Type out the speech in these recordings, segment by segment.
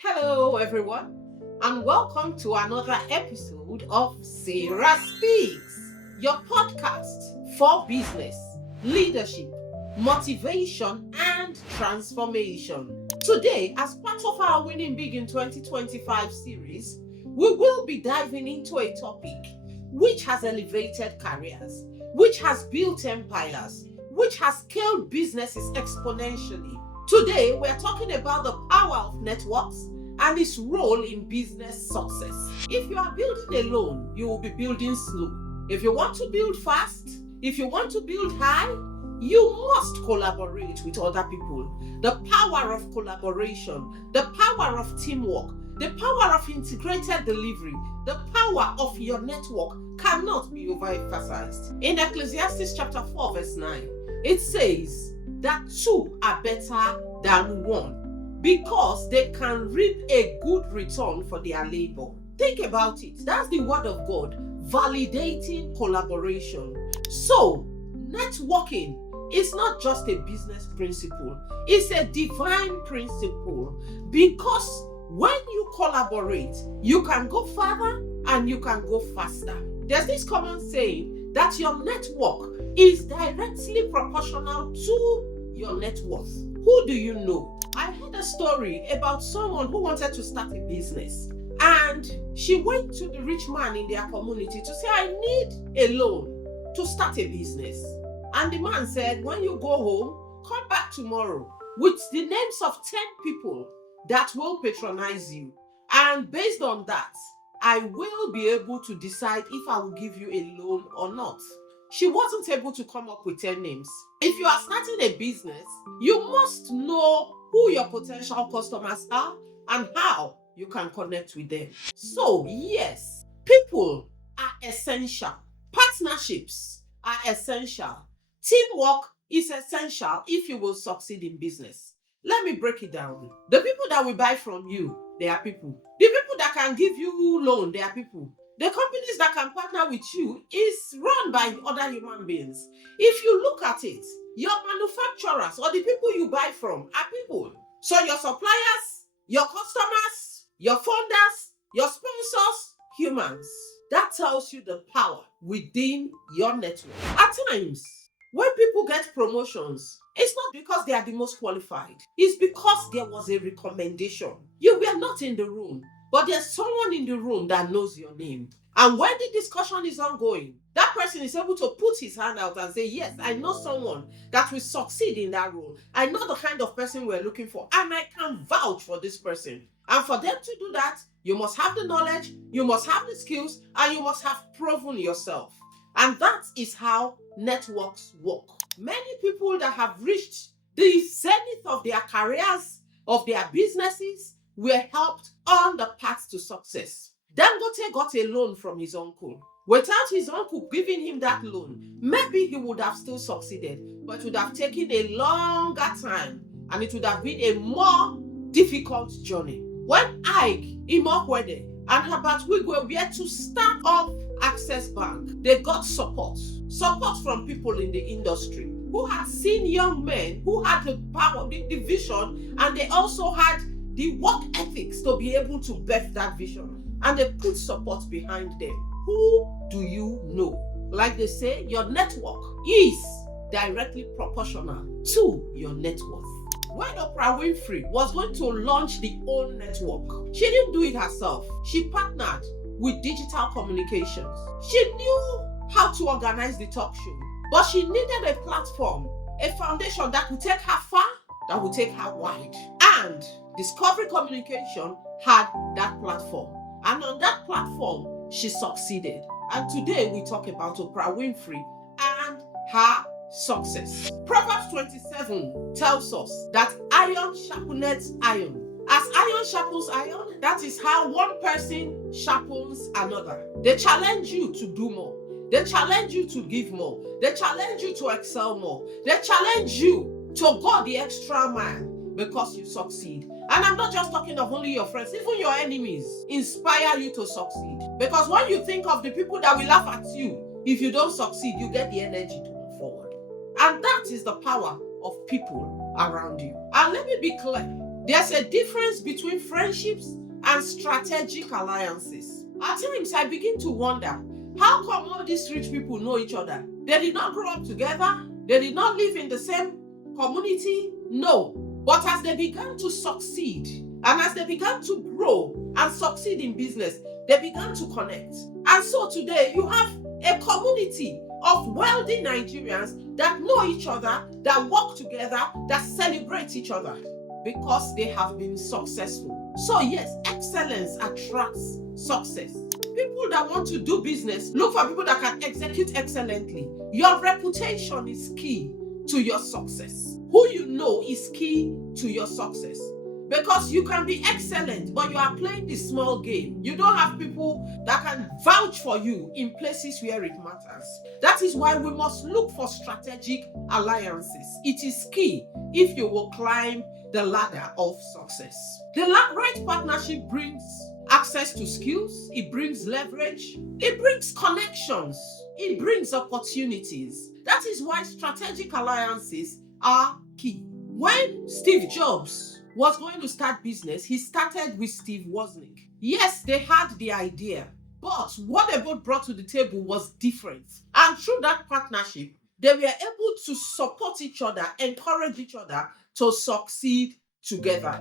Hello, everyone, and welcome to another episode of Sarah Speaks, your podcast for business, leadership, motivation, and transformation. Today, as part of our Winning Big in 2025 series, we will be diving into a topic which has elevated careers, which has built empires, which has scaled businesses exponentially. Today, we're talking about the power of networks and its role in business success. If you are building alone, you will be building slow. If you want to build fast, if you want to build high, you must collaborate with other people. The power of collaboration, the power of teamwork, the power of integrated delivery, the power of your network cannot be overemphasized. In Ecclesiastes chapter 4, verse 9, it says that two are better than one because they can reap a good return for their labor. Think about it. That's the word of God validating collaboration. So, networking is not just a business principle, it's a divine principle because when you collaborate, you can go further and you can go faster. There's this common saying that your network is directly proportional to your net worth. Who do you know? I heard a story about someone who wanted to start a business, and she went to the rich man in their community to say, I need a loan to start a business. And the man said, when you go home, come back tomorrow with the names of 10 people that will patronize you. And based on that, I will be able to decide if I will give you a loan or not. She wasn't able to come up with 10 names. If you are starting a business, you must know who your potential customers are and how you can connect with them. So, yes, people are essential. Partnerships are essential. Teamwork is essential if you will succeed in business. Let me break it down. The people that will buy from you, they are people. The people that can give you loan, they are people. The companies that can partner with you is run by other human beings. If you look at it, your manufacturers or the people you buy from are people. So your suppliers, your customers, your funders, your sponsors, humans. That tells you the power within your network. At times, when people get promotions, it's not because they are the most qualified. It's because there was a recommendation. You were not in the room, but there's someone in the room that knows your name. And when the discussion is ongoing, that person is able to put his hand out and say, yes, I know someone that will succeed in that role. I know the kind of person we're looking for, and I can vouch for this person. And for them to do that, you must have the knowledge, you must have the skills, and you must have proven yourself. And that is how networks work. Many people that have reached the zenith of their careers, of their businesses, were helped on the path to success. Dangote got a loan from his uncle. Without his uncle giving him that loan, maybe he would have still succeeded, but it would have taken a longer time and it would have been a more difficult journey. When Ike Imokwede and Herbert Wigwe were to start up Access Bank, they got support from people in the industry who had seen young men who had the power, the vision, and they also had the work ethics to be able to birth that vision. And they put support behind them. Who do you know? Like they say, your network is directly proportional to your net worth. When Oprah Winfrey was going to launch the OWN network, she didn't do it herself. She partnered with Digital Communications. She knew how to organize the talk show, but she needed a platform, a foundation that would take her far, that would take her wide. And Discovery Communication had that platform. And on that platform, she succeeded. And today we talk about Oprah Winfrey and her success. Proverbs 27 tells us that iron sharpens iron. As iron sharpens iron, that is how one person sharpens another. They challenge you to do more. They challenge you to give more. They challenge you to excel more. They challenge you to go the extra mile because you succeed. And I'm not just talking of only your friends, even your enemies inspire you to succeed. Because when you think of the people that will laugh at you, if you don't succeed, you get the energy to move forward. And that is the power of people around you. And let me be clear, There's a difference between friendships and strategic alliances. At times, I begin to wonder, how come all these rich people know each other? They did not grow up together. They did not live in the same community. No. But as they began to succeed, and as they began to grow and succeed in business, they began to connect. And so today, you have a community of wealthy Nigerians that know each other, that work together, that celebrate each other because they have been successful. So yes, excellence attracts success. People that want to do business look for people that can execute excellently. Your reputation is key to your success. Who you know is key to your success. Because you can be excellent, but you are playing the small game. You don't have people that can vouch for you in places where it matters. That is why we must look for strategic alliances. It is key if you will climb the ladder of success. The right partnership brings access to skills, it brings leverage, it brings connections, it brings opportunities. That is why strategic alliances are key. When Steve Jobs was going to start business, he started with Steve Wozniak. Yes, they had the idea, but what they both brought to the table was different. And through that partnership, they were able to support each other, encourage each other to succeed together.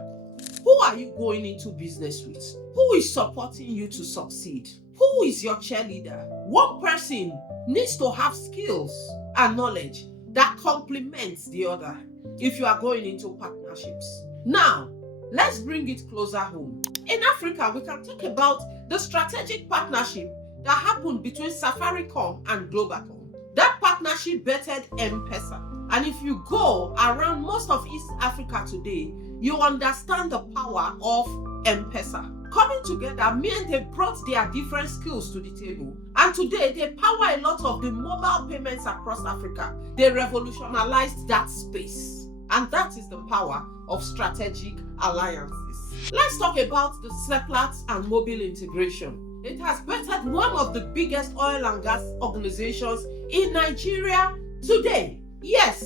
Who are you going into business with? Who is supporting you to succeed? Who is your cheerleader? One person needs to have skills and knowledge that complements the other if you are going into partnerships. Now, let's bring it closer home. In Africa, we can talk about the strategic partnership that happened between Safaricom and Globacom. That partnership bettered M-Pesa. And if you go around most of East Africa today, you understand the power of M-Pesa. Coming together meant they brought their different skills to the table. And today, they power a lot of the mobile payments across Africa. They revolutionized that space. And that is the power of strategic alliances. Let's talk about the Seplat and Mobil integration. It has bettered one of the biggest oil and gas organizations in Nigeria today. Yes,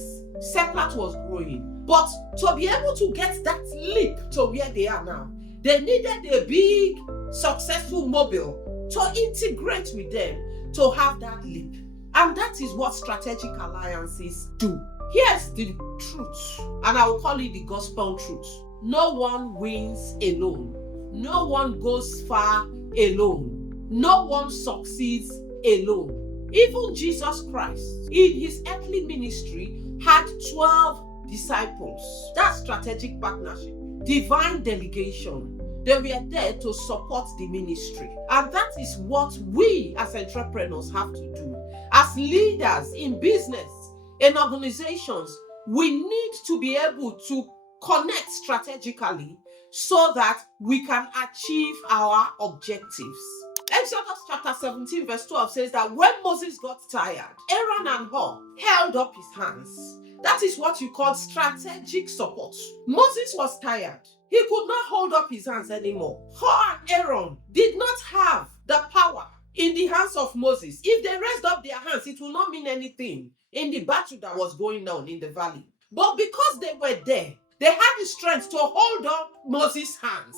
Seplat was growing, but to be able to get that leap to where they are now, they needed a big, successful Mobil to integrate with them to have that leap. And that is what strategic alliances do. Here's the truth, and I will call it the gospel truth. No one wins alone. No one goes far alone. No one succeeds alone. Even Jesus Christ, in his earthly ministry, had 12 disciples. That's strategic partnership, divine delegation. They were there to support the ministry. And that is what we as entrepreneurs have to do. As leaders in business, in organizations, we need to be able to connect strategically so that we can achieve our objectives. Exodus chapter 17 verse 12 says that when Moses got tired, Aaron and Hur held up his hands. That is what you call strategic support. Moses was tired. He could not hold up his hands anymore. Hur and Aaron did not have the power in the hands of Moses. If they raised up their hands, it will not mean anything in the battle that was going on in the valley. But because they were there, they had the strength to hold up Moses' hands.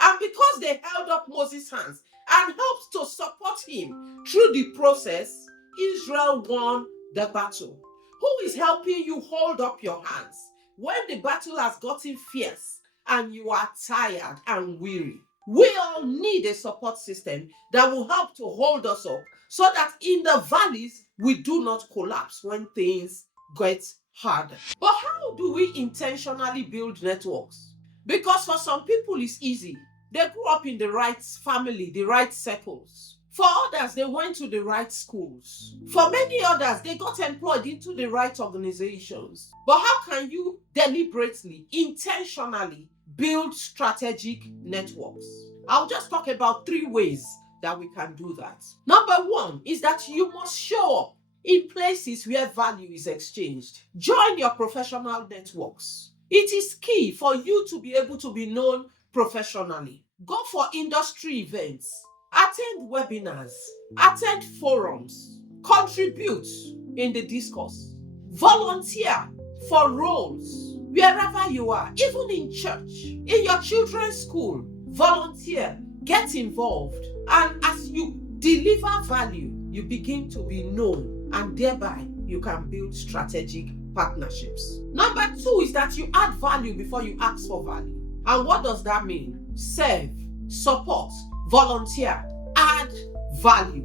And because they held up Moses' hands and helped to support him through the process, Israel won the battle. Who is helping you hold up your hands when the battle has gotten fierce and you are tired and weary? We all need a support system that will help to hold us up so that in the valleys, we do not collapse when things get harder. But how do we intentionally build networks? Because for some people, it's easy. They grew up in the right family, the right circles. For others, they went to the right schools. For many others, they got employed into the right organizations. But how can you deliberately, intentionally build strategic networks? I'll just talk about 3 ways that we can do that. Number 1 is that you must show up in places where value is exchanged. Join your professional networks. It is key for you to be able to be known professionally. Go for industry events, attend webinars, attend forums, contribute in the discourse, volunteer for roles wherever you are, even in church, in your children's school, volunteer, get involved. And as you deliver value, you begin to be known, and thereby you can build strategic partnerships. Number 2 is that you add value before you ask for value. And what does that mean? Serve, support, volunteer, add value.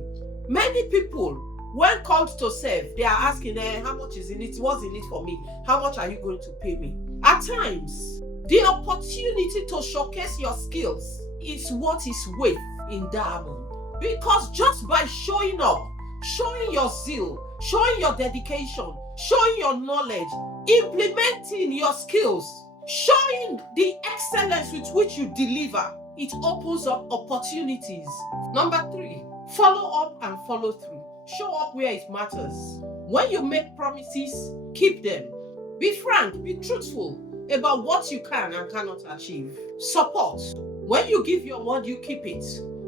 Many people, when called to serve, they are asking, how much is in it? What's in it for me? How much are you going to pay me? At times, the opportunity to showcase your skills is what is worth in diamond. Because just by showing up, showing your zeal, showing your dedication, showing your knowledge, implementing your skills, showing the excellence with which you deliver, it opens up opportunities. Number 3, follow up and follow through. Show up where it matters. When you make promises, keep them. Be frank, be truthful about what you can and cannot achieve. Support. When you give your word, you keep it.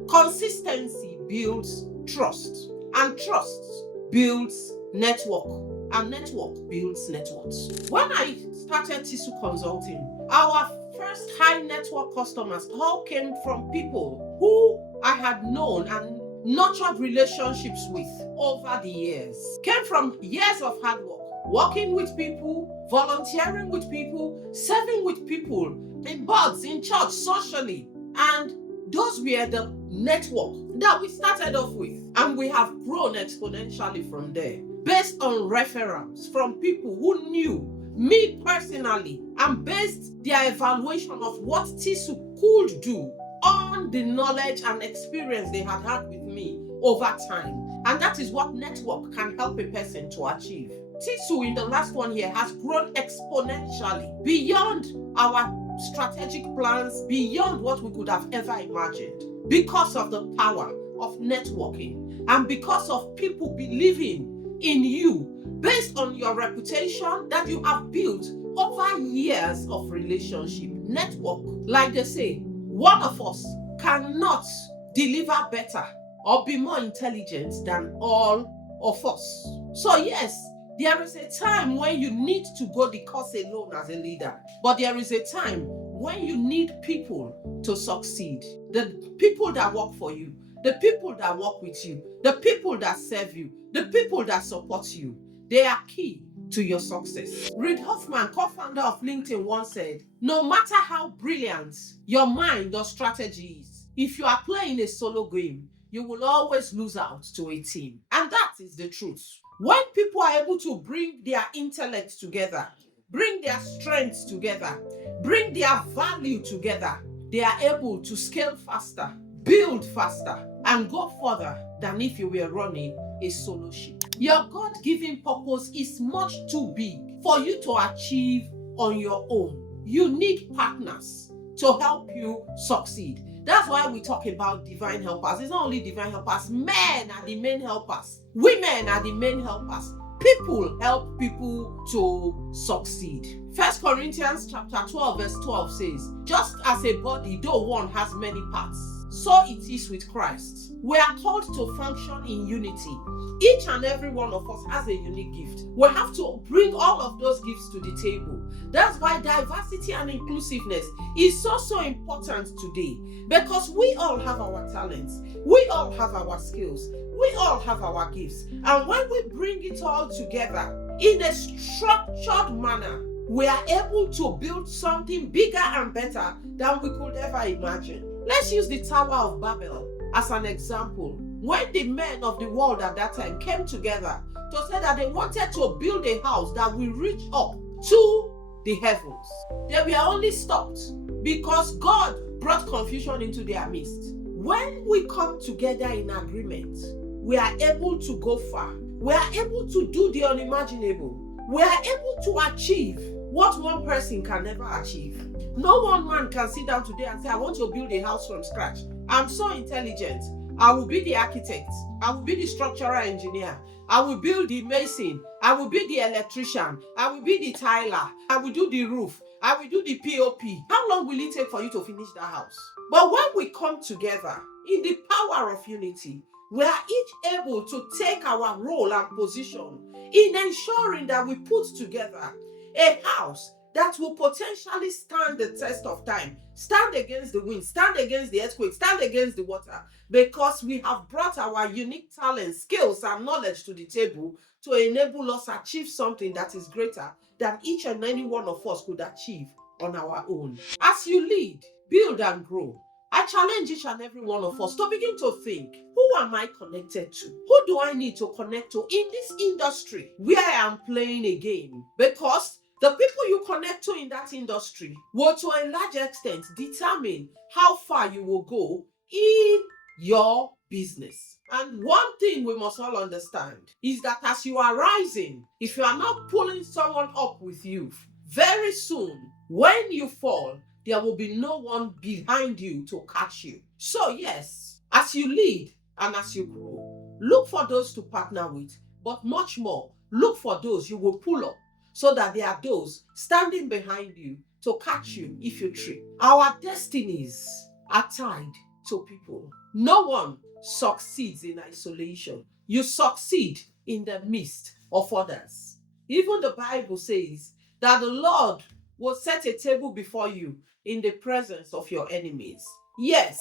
Consistency builds trust, and trust builds network, and network builds networks. When I started TISU Consulting, our first high network customers all came from people who I had known and nurtured relationships with over the years. Came from years of hard work, working with people, volunteering with people, serving with people, in boards, in church, socially. And those were the network that we started off with. And we have grown exponentially from there, based on referrals from people who knew me personally and based their evaluation of what TISU could do on the knowledge and experience they had had with me over time. And that is what network can help a person to achieve. TISU in the last 1 year has grown exponentially beyond our strategic plans, beyond what we could have ever imagined, because of the power of networking and because of people believing in you based on your reputation that you have built over years of relationship. Network, like they say, one of us cannot deliver better or be more intelligent than all of us. So yes, there is a time when you need to go the course alone as a leader, but there is a time when you need people to succeed. The people that work for you, the people that work with you, the people that serve you, the people that support you, they are key to your success. Reid Hoffman, co-founder of LinkedIn, once said, no matter how brilliant your mind or strategy is, if you are playing a solo game, you will always lose out to a team. And that is the truth. When people are able to bring their intellect together, bring their strengths together, bring their value together, they are able to scale faster, build faster, and go further than if you were running a solo ship. Your God-given purpose is much too big for you to achieve on your own. You need partners to help you succeed. That's why we talk about divine helpers. It's not only divine helpers. Men are the main helpers. Women are the main helpers. People help people to succeed. 1 Corinthians chapter 12 verse 12 says, just as a body, though one has many parts, so it is with Christ. We are called to function in unity. Each and every one of us has a unique gift. We have to bring all of those gifts to the table. That's why diversity and inclusiveness is so important today, because we all have our talents, we all have our skills, we all have our gifts. And when we bring it all together in a structured manner, we are able to build something bigger and better than we could ever imagine. Let's use the Tower of Babel as an example. When the men of the world at that time came together to say that they wanted to build a house that will reach up to the heavens, they were only stopped because God brought confusion into their midst. When we come together in agreement, we are able to go far. We are able to do the unimaginable. We are able to achieve what one person can never achieve. No one man can sit down today and say, I want to build a house from scratch. I'm so intelligent. I will be the architect. I will be the structural engineer. I will build the mason. I will be the electrician. I will be the tiler. I will do the roof. I will do the POP. How long will it take for you to finish that house? But when we come together in the power of unity, we are each able to take our role and position in ensuring that we put together a house that will potentially stand the test of time, stand against the wind, stand against the earthquake, stand against the water, because we have brought our unique talents, skills, and knowledge to the table to enable us achieve something that is greater than each and any one of us could achieve on our own. As you lead, build, and grow, I challenge each and every one of us to begin to think, who am I connected to? Who do I need to connect to in this industry where I am playing a game? Because the people you connect to in that industry will, to a large extent, determine how far you will go in your business. And one thing we must all understand is that as you are rising, if you are not pulling someone up with you, very soon, when you fall, there will be no one behind you to catch you. So yes, as you lead and as you grow, look for those to partner with, but much more, look for those you will pull up, so that there are those standing behind you to catch you if you trip. Our destinies are tied to people. No one succeeds in isolation. You succeed in the midst of others. Even the Bible says that the Lord will set a table before you in the presence of your enemies. Yes,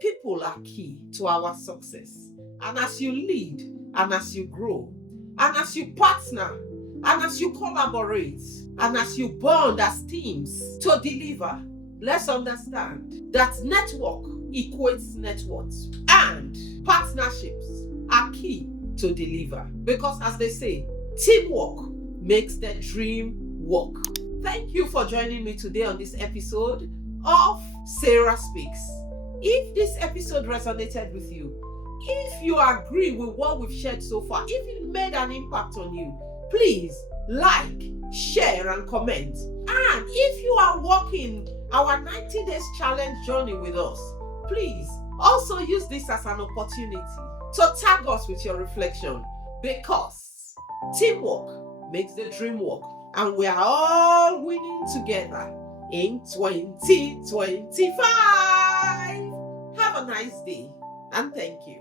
people are key to our success. And as you lead, and as you grow, and as you partner, and as you collaborate, and as you bond as teams to deliver, let's understand that network equates net worth, and partnerships are key to deliver. Because as they say, teamwork makes the dream work. Thank you for joining me today on this episode of Sarah Speaks. If this episode resonated with you, if you agree with what we've shared so far, if it made an impact on you, please like, share, and comment. And if you are walking our 90 days challenge journey with us, please also use this as an opportunity to tag us with your reflection, because teamwork makes the dream work, and we are all winning together in 2025. Have a nice day, and thank you.